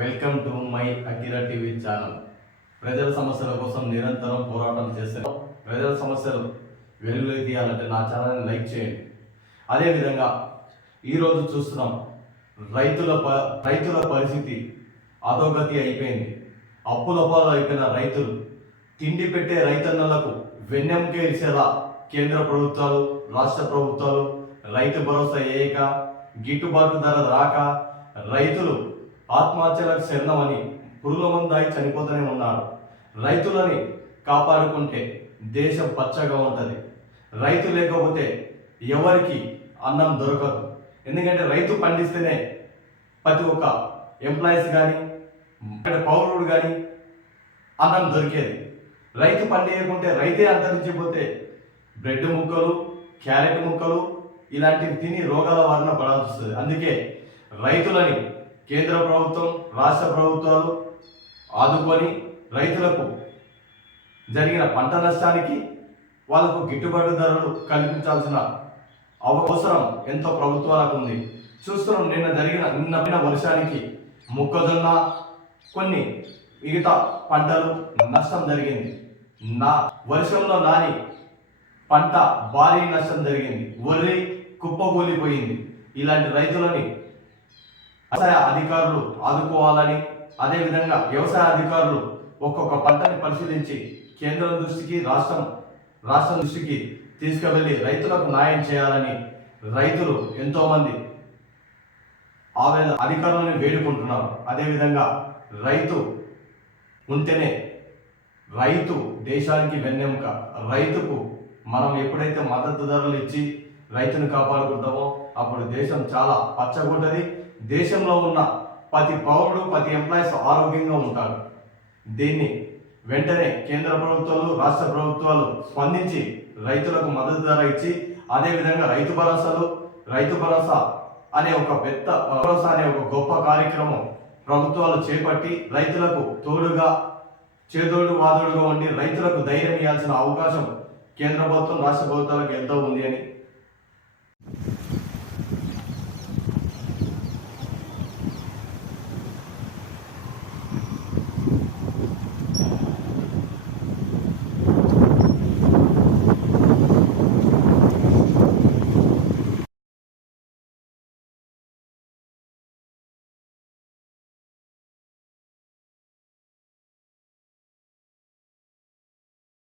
Welcome to my Akira TV channel. ప్రజల సమస్యల కోసం నిరంతరం పోరాటం చేస్తాను ప్రజల సమస్యలు వెలుగులోకి తీయాలంటే నా ఛానల్ని లైక్ చేయండి. అదేవిధంగా ఈరోజు చూస్తున్నాం రైతుల ప రైతుల పరిస్థితి అధోగతి అయిపోయింది. అప్పుల పాలు అయిపోయిన రైతులు తిండి పెట్టే రైతన్నలకు వెన్నెంకే ఇచ్చేలా కేంద్ర ప్రభుత్వాలు రాష్ట్ర ప్రభుత్వాలు రైతు భరోసా వేయక గిట్టుబాటు ధర రాక రైతులు ఆత్మహత్యలకు శరణమని పురుగుల దాయి చనిపోతూనే ఉన్నారు. రైతులని కాపాడుకుంటే దేశం పచ్చగా ఉంటుంది. రైతు లేకపోతే ఎవరికి అన్నం దొరకదు. ఎందుకంటే రైతు పండిస్తేనే ప్రతి ఒక్క ఎంప్లాయీస్ కానీ పౌరుడు కానీ అన్నం దొరికేది. రైతు పండియకుంటే రైతే అంతరించిపోతే బ్రెడ్ ముక్కలు క్యారెట్ ముక్కలు ఇలాంటివి తిని రోగాల వలన పడాల్సి వస్తుంది. అందుకే రైతులని కేంద్ర ప్రభుత్వం రాష్ట్ర ప్రభుత్వాలు ఆదుకొని రైతులకు జరిగిన పంట నష్టానికి వాళ్ళకు గిట్టుబాటు ధరలు కల్పించాల్సిన అవసరం ఎంతో ప్రభుత్వాలకు ఉంది. చూస్తున్నాం నిన్న జరిగిన నిన్న వర్షానికి మొక్కజొన్న కొన్ని మిగతా పంటలు నష్టం జరిగింది. నా వర్షంలో నాని పంట భారీ నష్టం జరిగింది. వరి కుప్పకూలిపోయింది. ఇలాంటి రైతులని వ్యవసాయ అధికారులు ఆదుకోవాలని అదేవిధంగా వ్యవసాయ అధికారులు ఒక్కొక్క పంటని పరిశీలించి కేంద్రం దృష్టికి రాష్ట్రం రాష్ట్రం దృష్టికి తీసుకువెళ్ళి రైతులకు న్యాయం చేయాలని రైతులు ఎంతోమంది ఆవేదన అధికారులను వేడుకుంటున్నారు. అదేవిధంగా రైతు ఉంటేనే రైతు దేశానికి వెన్నెముక. రైతుకు మనం ఎప్పుడైతే మద్దతు ధరలు ఇచ్చి రైతును కాపాడుకుంటామో అప్పుడు దేశం చాలా పచ్చగుంటుంది దేశంలో ఉన్న ప్రతి పౌరుడు ప్రతి ఎంప్లాయీస్ ఆరోగ్యంగా ఉంటారు దీన్ని వెంటనే కేంద్ర ప్రభుత్వాలు రాష్ట్ర ప్రభుత్వాలు స్పందించి రైతులకు మద్దతు ధర ఇచ్చి అదేవిధంగా రైతు భరోసాలు రైతు భరోసా అనే ఒక పెద్ద భరోసా అనే ఒక గొప్ప కార్యక్రమం ప్రభుత్వాలు చేపట్టి రైతులకు తోడుగా చేదోడు వాదోడుగా ఉండి రైతులకు ధైర్యం ఇవ్వాల్సిన అవకాశం కేంద్ర ప్రభుత్వం రాష్ట్ర ప్రభుత్వాలకు ఎంతో ఉంది అని